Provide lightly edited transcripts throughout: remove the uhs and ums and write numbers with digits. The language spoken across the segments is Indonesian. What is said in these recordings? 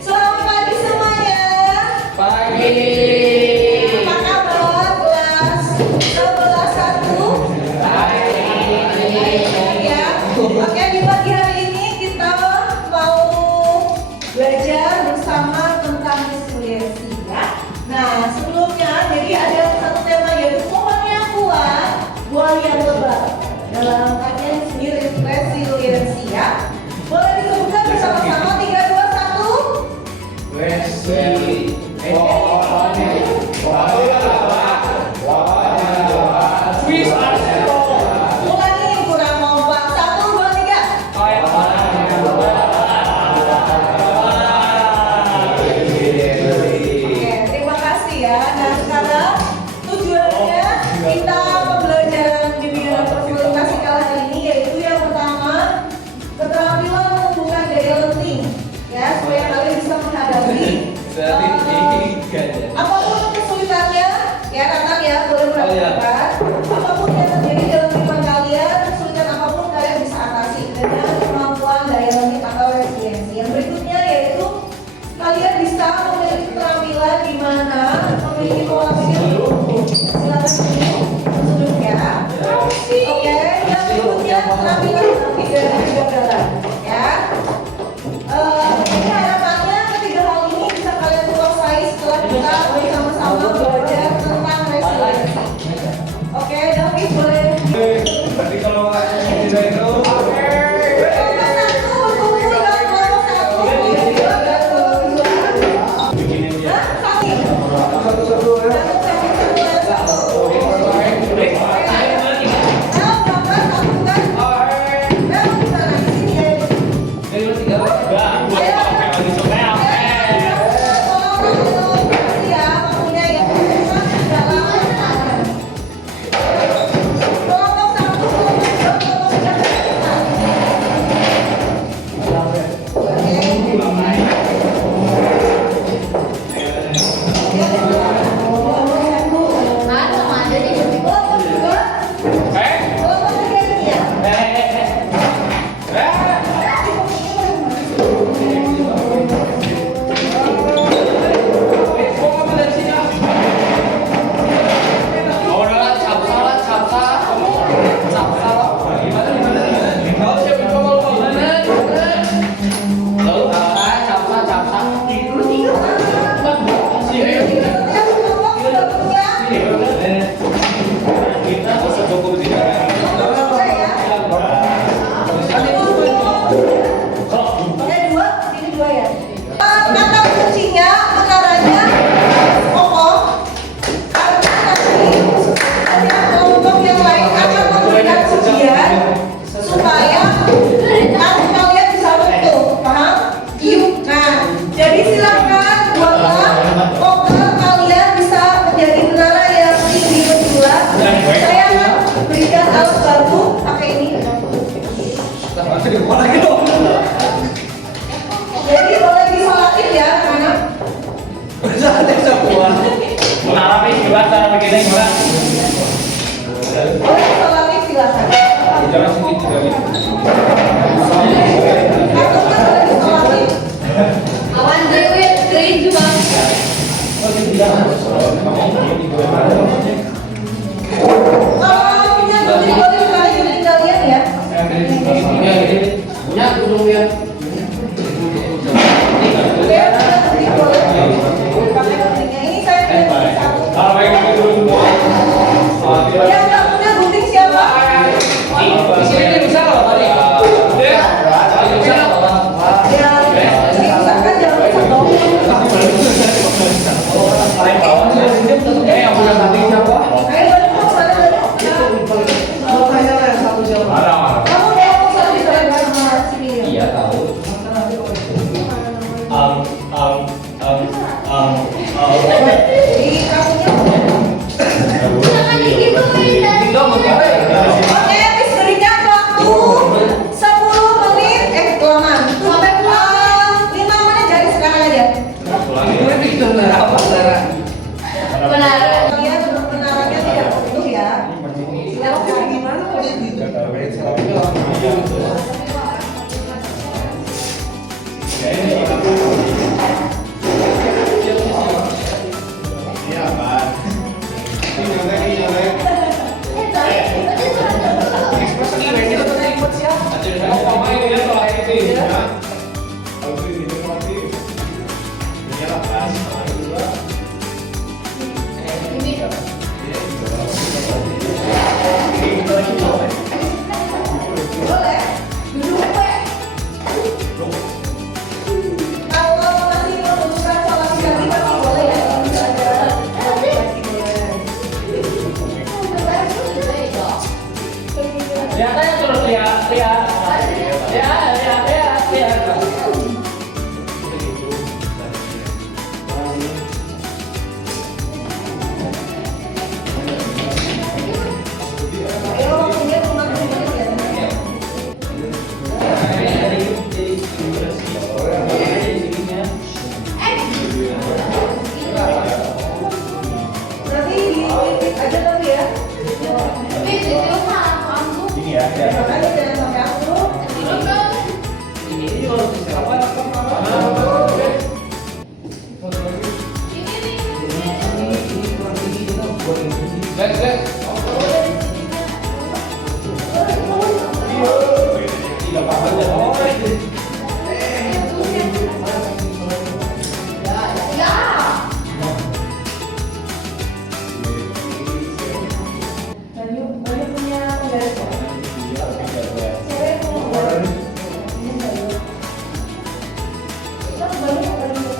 Selamat pagi semuanya. Pagi. Apa kabar kelas 11-1? Ya. Oke, di pagi hari ini kita mau belajar bersama tentang resiliensi ya. Nah, sebelumnya jadi ada satu tema yaitu pohon yang kuat, buah yang lebat. Dalam artian sendiri resiliensi ya. Boleh disebutkan bersama-sama 3, 2, 1. Ulangi kurang kompak. 1, 2, 3. Oke, terima kasih ya. Nah, sekarang tujuannya kita pembelajaran di bidang fasilitasi kali ini yaitu yang pertama keterampilan menumbuhkan daya lenting ya supaya kalian bisa menghadapi apapun kesulitannya ya Nathan ya boleh melakukan apapun yang terjadi dalam kehidupan kalian kesulitan apapun kalian bisa atasi dengan kemampuan daya lenting atau resiliensi. Yang berikutnya yaitu kalian bisa memiliki keterampilan di mana memiliki pola pikir silakan duduk ya. Oke, yang berikutnya keterampilan berpikir dan kegagalan ya. Ini harapannya ketiga hal ini bisa kalian kuasai setelah kita bersama-sama belajar tentang resiliensi. Oke, David boleh. Tapi kalau tidak itu Kelompok satu berkumpul dengan kelompok satu. Hah? Satu. Kata kuncinya, menaranya kokoh karena nanti kelompok yang lain akan memberikan ujian supaya nanti kalian bisa runtuh, paham? Yuk, nah jadi silakan buatlah kokoh kalian bisa menjadi menara yang tinggi berjuang. Saya akan berikan alat baru pakai ini. Jadi boleh disolatin ya, mana? Boleh disolatin silakan. Kartu kan boleh disolatin. Awan Dewi, Dewi juga. Kalau punya gunting boleh dikali gunting kalian ya. punya gunung ya. Oke, punya gunting boleh. Pakai guntingnya ini saya pilih satu. Kalau baik itu semua. Yang nggak punya gunting siapa? Di sini bisa loh tadi. Ya, bisa loh. Ya, dipisahkan jangan pisah dong. Paling bawah sih. Yang punya tadi siapa? Lihat aja terus, lihat. Lihat. Ayo waktunya teman ya. Berarti di aja dong ya. Ini ya. Makanya jangan sampai aku. Banyak punya penggaris. Cewek punya penggaris. Terus banyak penggaris.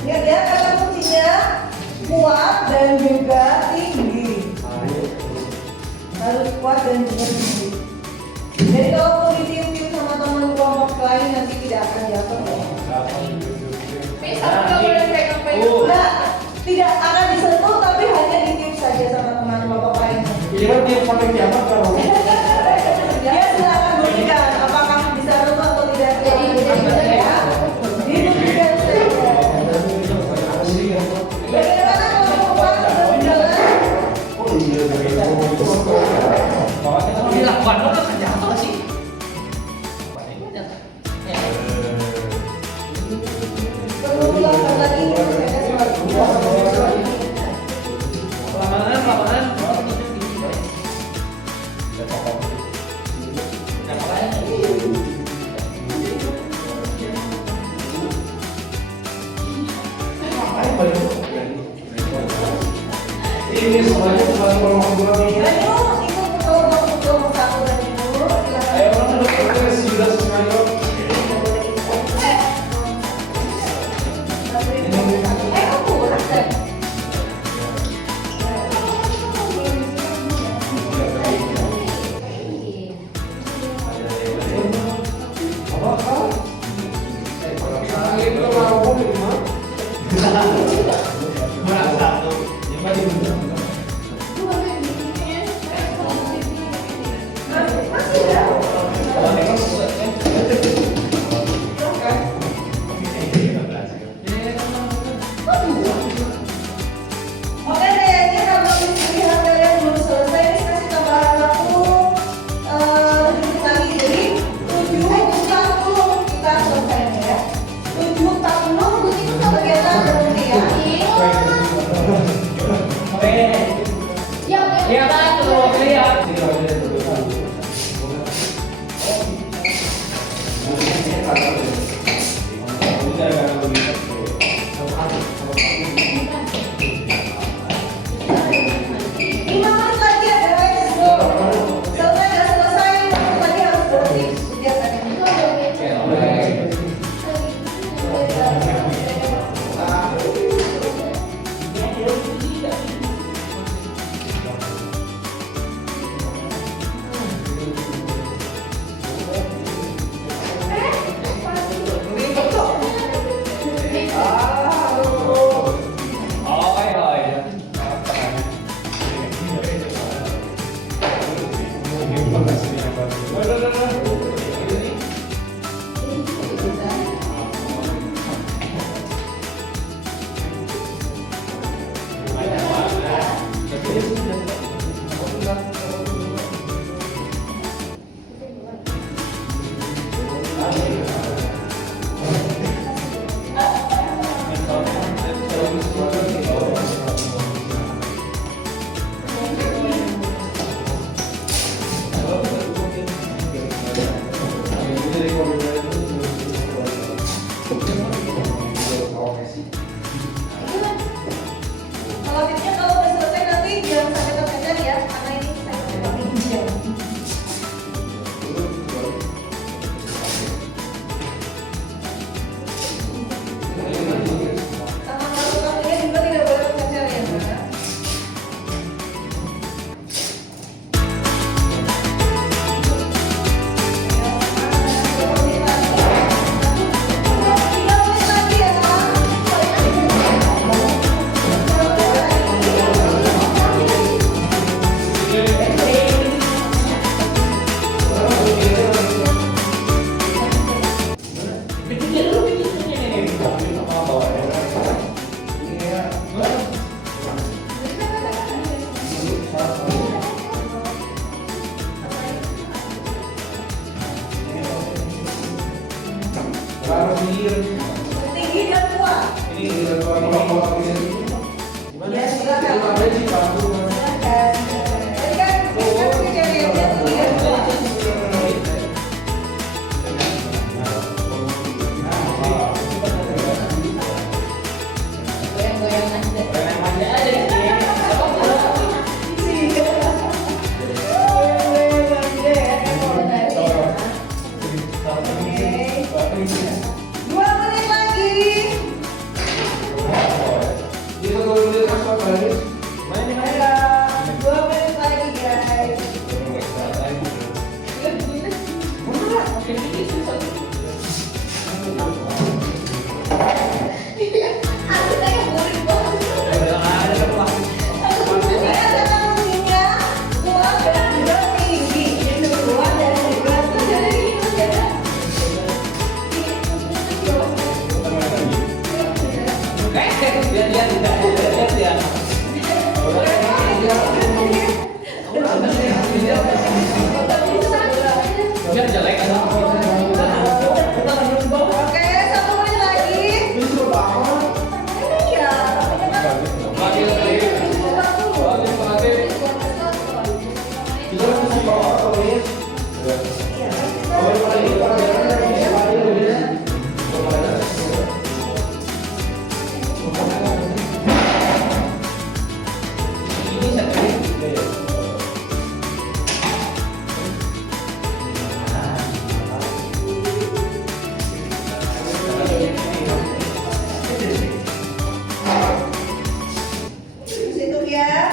Ya, dia kata kuncinya kuat dan juga tinggi. Harus kuat dan juga tinggi. Jadi kalau mau ditiup-tiup sama teman kelompok lain nanti tidak akan jatuh. Enggak, tidak akan disentuh tapi hanya ditiup saja sama teman kelompok lain. Ya silakan buktikan apakah bisa rebut atau tidak. Ya, dibuktikan saja. Bagaimana kalau kuat sudah berjalan? Dilakukan lo kan jatuh sih. Perlu dilakukan lagi saya selalu. Lapangan. Ini semuanya cuma orang-orang ini. Ayo ikut kelompok satu dan dulu. Ayo orang-orang sudah semuanya. Oke, kayaknya kalau pilihan kalian belum selesai, ini kasih tambahan waktu sedikit lagi. Jadi 7.40 kita selesai ya. 7.40 kegiatan berhenti ya. Lihat aja terus, lihat. Lima menit lagi ya guys. Selesai nggak selesai, 5 menit lagi harus berhenti kegiatannya. pinggir. Tinggi dan kuat. Ini kalau ini. Ya, silakan. Ada sih kamu. Silakan. Tadi kan kejadiannya tinggi dan kuat. Goyang-goyangan deh. Manja aja di sini. Dua menit lagi. Ini satu menit kasar lagi. Ya, 2 menit lagi guys. Aku kayak murid banget. Saya akan bunyinya kuat dan juga tinggi. Kuat dan juga tinggi. Biar tidak lihat ya. Biar jelek kan. Oke, 1 menit lagi. Ini sudah bangun. Iya. Lagi lagi. Lagi. Kita mesti bawa atau ini? Kalau ini Situ ya.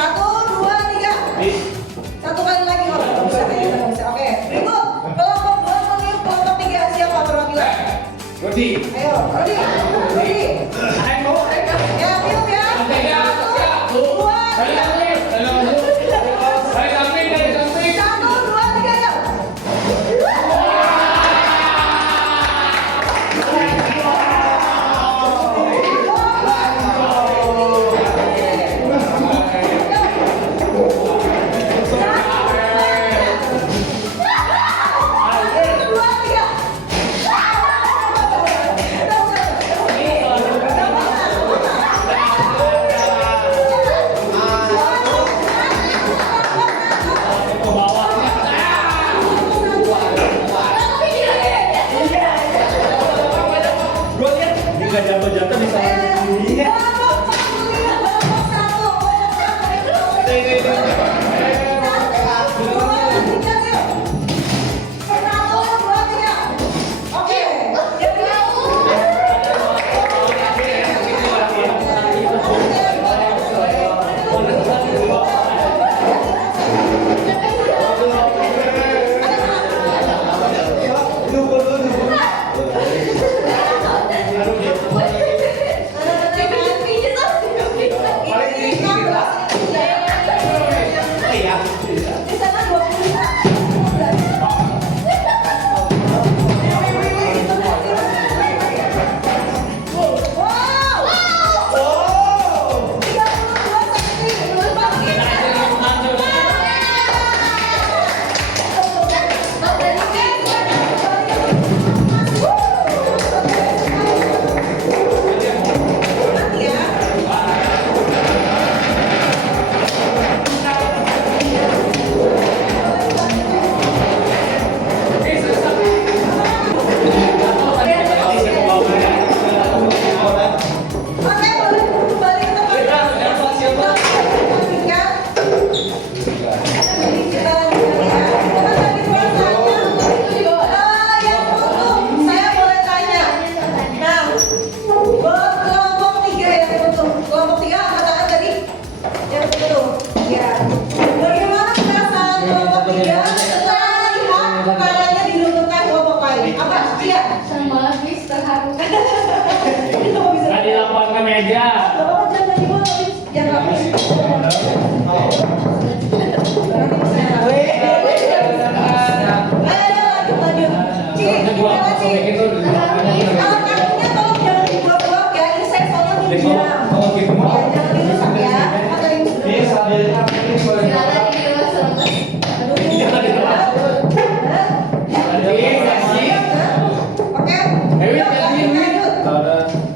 1, 2, 3. Satu kali lagi, oh, bisa, bisa. Oke, berikut kelompok 2 meniup kelompok 3 siapa perwakilan? Di sana 25. Wow. 32 cm. Bagaimana perasaan kelompok 3 setelah lihat kepalanya diruntuhkan kelompok lain? Apa? Iya. Sama Miss terharu. Itu bisa. Tadi lapan ke meja. Bapak jangan dibawa, jangan lanjut. Cik, gimana Cik? Kakinya tolong jangan dibuang-buang ya. Ini saya soalnya minjam. Jangan dirusak ya. Apa tadi Ini sambilnya ini Silakan di luar sana. Oke. Dewi, Yuk, lanjut.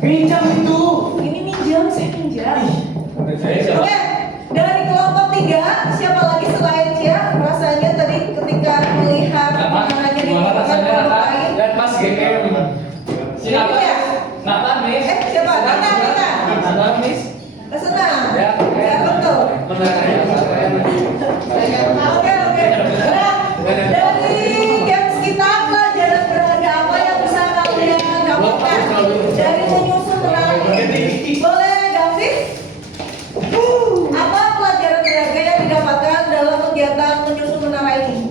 Pinjam itu. Ini minjam, saya minjam. Oke, dari kelompok 3, siapa lagi selain Cia? Rasanya tadi ketika melihat pemandangannya di kelompok lain. Dan Mas GM. Siapa? Ya? Natan, Miss. Siapa? Nata. Natan, Miss. Senang. Ya, Ya, betul. Oke. Nah, dari games kita, pelajaran berharga apa yang bisa kalian dapatkan dari menyusun menara ini? Boleh, David? Apa pelajaran berharga yang didapatkan dalam kegiatan menyusun menara ini?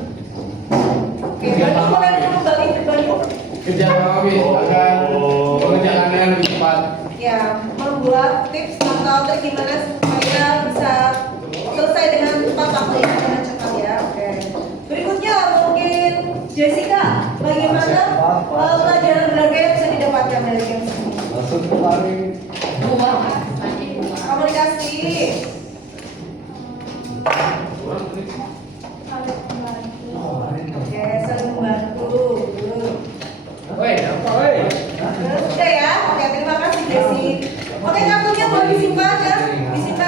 Oke, Banyu boleh dulu balik ke Banyu. kerja kami agar pengerjaannya lebih cepat. Ya, membuat tips atau trik gimana supaya bisa selesai dengan tepat waktu ya, dengan cepat ya. Oke. Berikutnya mungkin Jessica, bagaimana pelajaran berharga yang bisa didapatkan dari games ini? Langsung kemarin. Dua, tanya dua. Komunikasi. Oke, saling membantu. Woi, apa woi? Terus udah ya, oke terima kasih Desi. Oke kartunya boleh disimpan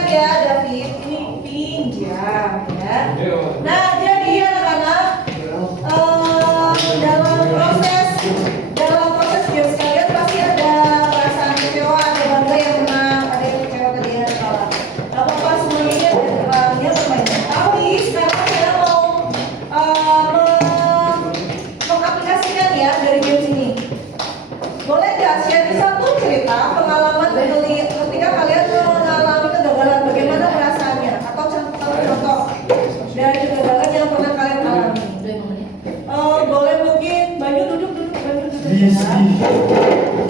ya David. Ini pinjam ya. Nah jadi anak-anak dalam proses game sekalian pasti ada perasaan kecewa, ada bangga yang menang, ada yang kecewa tadi ya kalah. Gak apa-apa semuanya ini ada permainan. Tapi sekarang saya mau mengaplikasikan ya dari game ini. Boleh nggak share satu cerita pengalaman ketika kalian mengalami kegagalan, bagaimana perasaannya? Atau contoh dari kegagalan yang pernah kalian alami? Boleh mungkin Banyu duduk ya.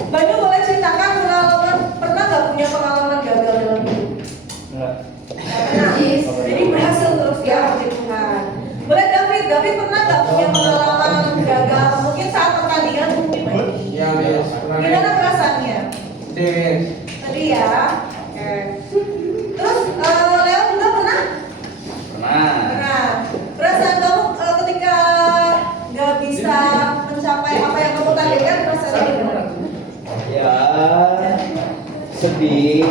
Banyu boleh ceritakan pengalaman, pernah nggak punya pengalaman gagal dalam hidup? Pernah. Jadi berhasil terus ya, puji Tuhan. Boleh David pernah nggak punya pengalaman gagal? Mungkin saat pertandingan mungkin Banyu. Ya, Miss. Gimana perasaannya? Miss. Tadi ya. Oke. Terus Leo juga pernah? Pernah. Perasaan kamu ketika nggak bisa mencapai apa yang kamu targetkan, perasaannya gimana? Ya, sedih.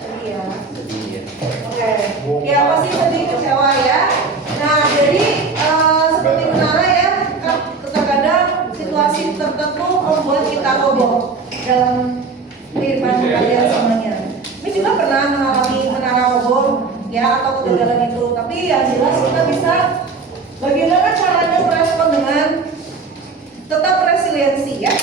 Tadi ya. Sedih ya. Oke. Ya pasti sedih, kecewa ya. Nah jadi seperti menara ya, terkadang situasi tertentu membuat kita roboh dalam kehidupan kalian semuanya. Ini juga pernah mengalami menara roboh ya atau kegagalan itu. Tapi yang jelas kita bisa bagaimana caranya merespon dengan tetap resiliensi ya.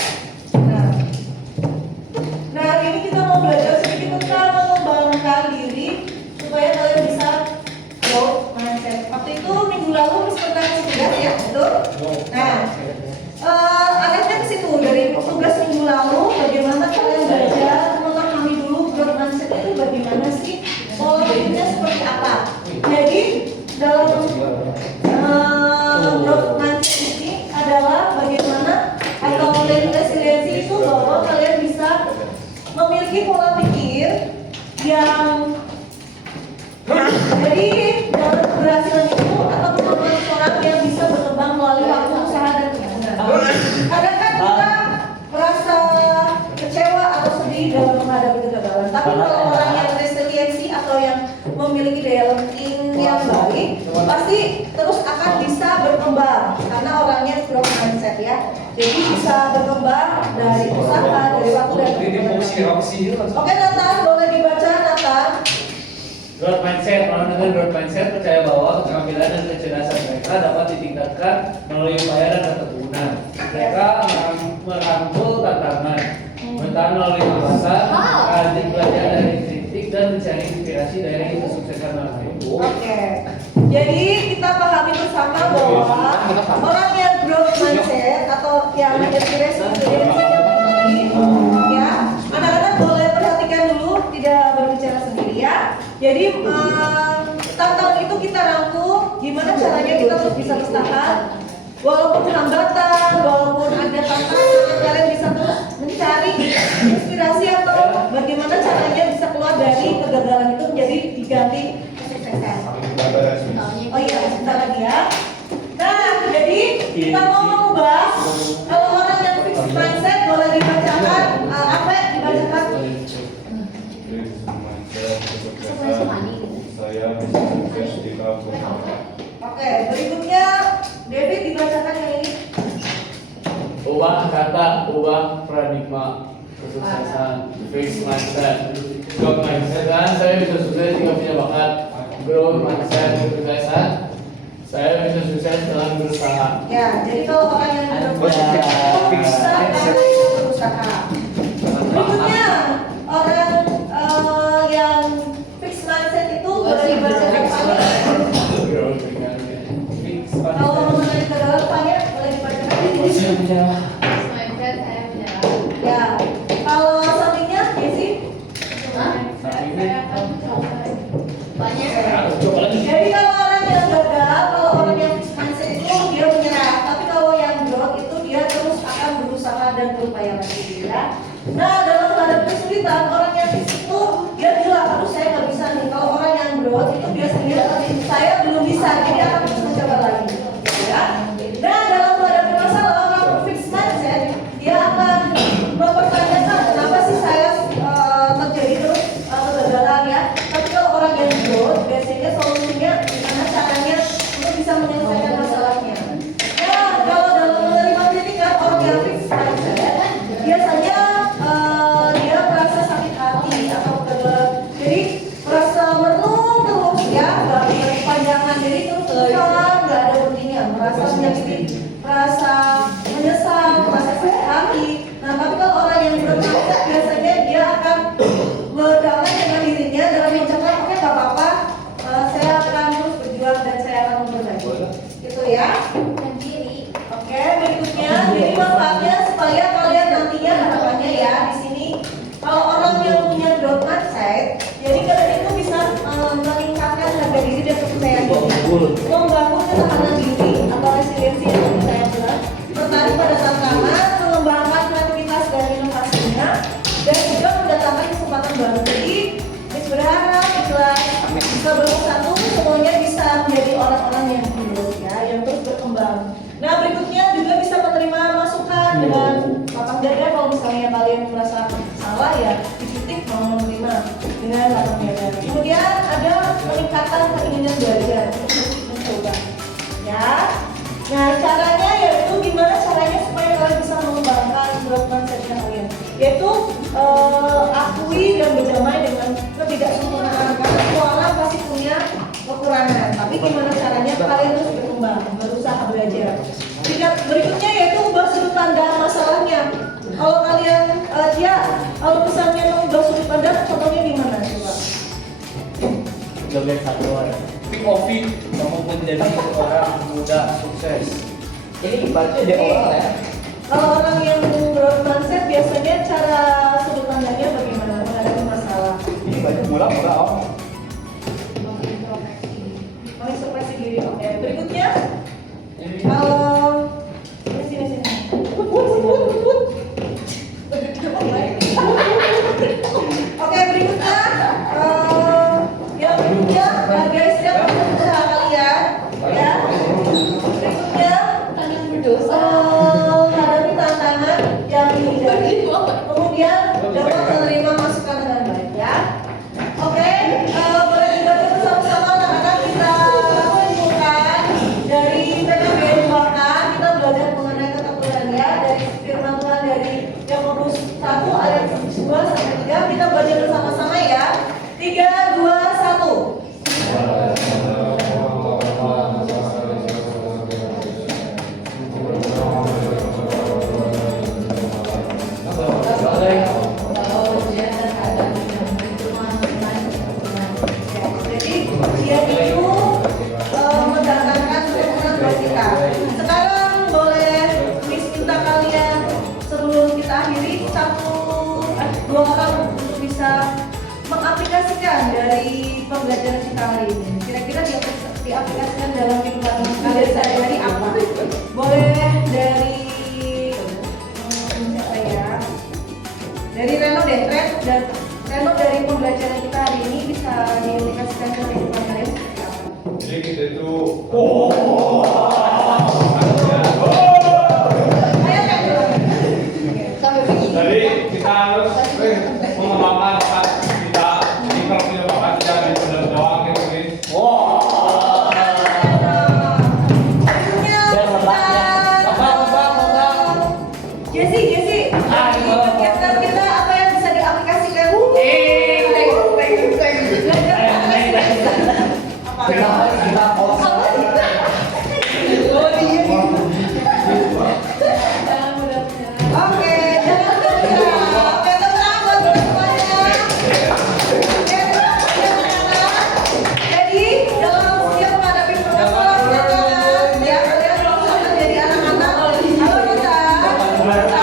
Nah hari ini kita mau belajar sedikit tentang mengembangkan diri supaya kalian bisa growth mindset. Waktu itu minggu lalu Miss pernah kasih tugas ya, betul? Nah, anehnya ke situ dari tugas minggu lalu bagaimana kalian belajar memahami dulu growth mindset itu bagaimana sih, pola pikirnya seperti apa. Jadi dalam pasti terus akan bisa berkembang karena orangnya growth mindset ya. Jadi bisa berkembang dari usaha, dari waktu dan teman-teman. Oke Nathan, boleh dibaca Nathan. Growth mindset, orang dengan growth mindset percaya bahwa keterampilan dan kecerdasan mereka dapat ditingkatkan melalui upaya dan ketekunan. Mereka merangkul tantangan, bertahan melalui bahasa, rajin belajar dari kritik dan mencari inspirasi dari kesuksesan orang lain. Oke. Jadi kita pahami bersama bahwa orang yang growth mindset atau yang inspirasi ya, anak-anak boleh perhatikan dulu, tidak berbicara sendiri ya. Jadi tantangan itu kita rangkum, gimana caranya kita terus bisa bertahan, walaupun hambatan, walaupun ada tantangan, kalian bisa terus mencari inspirasi atau bagaimana caranya bisa keluar dari kegagalan itu menjadi diganti kesuksesan. Oh iya, sebentar lagi ya. Nah, jadi kita mau mengubah. Kalau orang yang fixed mindset boleh dibacakan, apa dibacakan? Saya bisa sukses jika Oke, berikutnya David dibacakan yang ini. Ubah kata, ubah paradigma kesuksesan, fixed mindset, growth mindset. Dan saya bisa sukses jika punya bakat. Growth mindset, kesuksesan. Saya bisa sukses dalam berusaha. Ya, jadi kalau orang yang berusaha bisa karena berusaha. Berikutnya orang yang fixed mindset itu boleh dibacakan Fanya. Kalau mengenai kegagalan Fanya boleh dibacakan di sini. Mindset saya menyerah. Ya, kalau sampingnya Desi. Saya akan coba. Banyak. Jadi kalau orang yang gagal, kalau orang yang fixed mindset itu dia menyerah. Tapi kalau yang growth itu dia terus akan berusaha dan berupaya lagi ya. Nah, dalam menghadapi kesulitan, orang yang fixed itu dia bilang, aduh saya nggak bisa nih. Kalau orang yang growth itu biasanya saya belum bisa, jadi akan terus mencoba lagi. Ya. Nah, dalam menghadapi masalah orang fixed mindset, dia akan mempertanyakan kenapa sih saya terjadi terus kegagalan ya. Tapi kalau orang yang growth, biasanya solusinya gimana caranya untuk bisa menyelesaikan masalahnya. Ya, kalau dalam menerima kritikan orang yang fixed mindset, biasanya dia merasa sakit hati atau kegagalan. Jadi merasa merenung terus ya, nggak berkepanjangan. Jadi terus terusan nggak ada berhentinya, merasa menyakiti, merasa menyesal, merasa sakit hati. Nah, tapi kalau orang yang growth mindset biasanya dia akan berdamai dengan dirinya dalam mengucapkan oke nggak apa-apa, saya akan terus berjuang dan saya akan memperbaiki. Gitu ya. Sendiri. Oke, berikutnya jadi manfaatnya supaya kalian nantinya harapannya ya di sini kalau orang yang punya growth mindset, jadi kalian itu bisa meningkatkan harga diri dan kepercayaan diri, membangun ketahanan diri atau resiliensi yang tadi saya bilang, tertarik pada tantangan, mengembangkan kreativitas dan inovasinya, dan juga mendatangkan kesempatan baru. Jadi, Miss berharap bisa bersatu semuanya bisa menjadi orang-orang yang growth ya, yang terus berkembang. Nah, berikutnya juga bisa menerima masukan dengan lapang dada kalau misalnya kalian merasa salah ya, dikritik mau menerima dengan lapang dada. Kemudian ada peningkatan keinginan belajar untuk mencoba. Ya. Nah, caranya yaitu gimana caranya supaya kalian bisa mengembangkan growth mindset kalian? Yaitu akui dan berdamai dengan ketidaksempurnaan. Karena semua orang pasti punya kekurangan. Tapi gimana caranya kalian terus berkembang, berusaha belajar. Berikutnya yaitu ubah sudut pandang masalahnya. Kalau kalian kalau misalnya mengubah sudut pandang, contohnya gimana coba? Joget satu orang. Kopi kamu menjadi orang muda sukses. Ini ibaratnya dia orang ya. Kalau orang yang growth mindset biasanya cara sudut pandangnya bagaimana menghadapi masalah? Ini banyak murah-murah om. Mengekspresi diri. Oke, berikutnya kalau sini. Oke, berikutnya yang berikutnya guys yang usaha kalian ya. Berikutnya Berdosa. menghadapi tantangan yang dihindari. Kemudian dapat menerima masukan dengan baik ya. Oke, orang untuk bisa mengaplikasikan dari pembelajaran kita hari ini. Kira-kira diaplikasikan dalam kehidupan kalian sehari-hari apa? Boleh dari siapa ya? Dari Reno deh, Reno dari pembelajaran kita hari ini bisa diaplikasikan ke kehidupan kalian seperti apa? Jadi kita itu Ayo Kak, coba. Sampai begini. jadi kita harus mengembangkan bakat kita. Jadi kalau punya bakat kita di dalam doang gitu nih. Jesse, kegiatan kita apa yang bisa diaplikasikan? Jangan mudah-mudahan. Oke, jangan lupa. Oke, tenang buat semuanya. Oke, tenang anak-anak. Jadi, dalam setiap menghadapi permasalahan ya, kalian belum bisa menjadi anak-anak. Halo, Nata.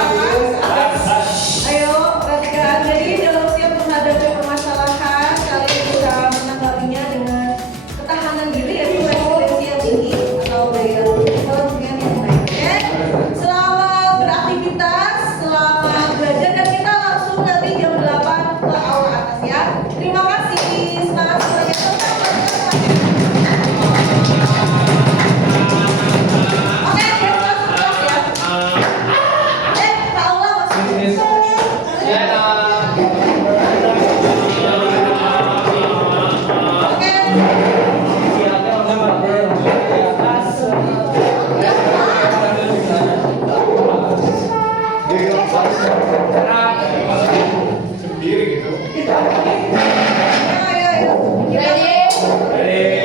Ayo, perhatikan. Jadi, dalam setiap menghadapi permasalahan, kalian bisa menanggapinya dengan ketahanan diri, yaitu resistensi yang tinggi atau daya kelenturan yang baik. Oke? Selamat beraktivitas, selamat belajar, dan kita langsung nanti jam 8 ke aula atas ya. Terima kasih. Semangat semuanya. Oke, kita masuk kelas ya. Ke aula masuk. Oke. Sendiri gitu. Ayo, ayo. Ready? Ready?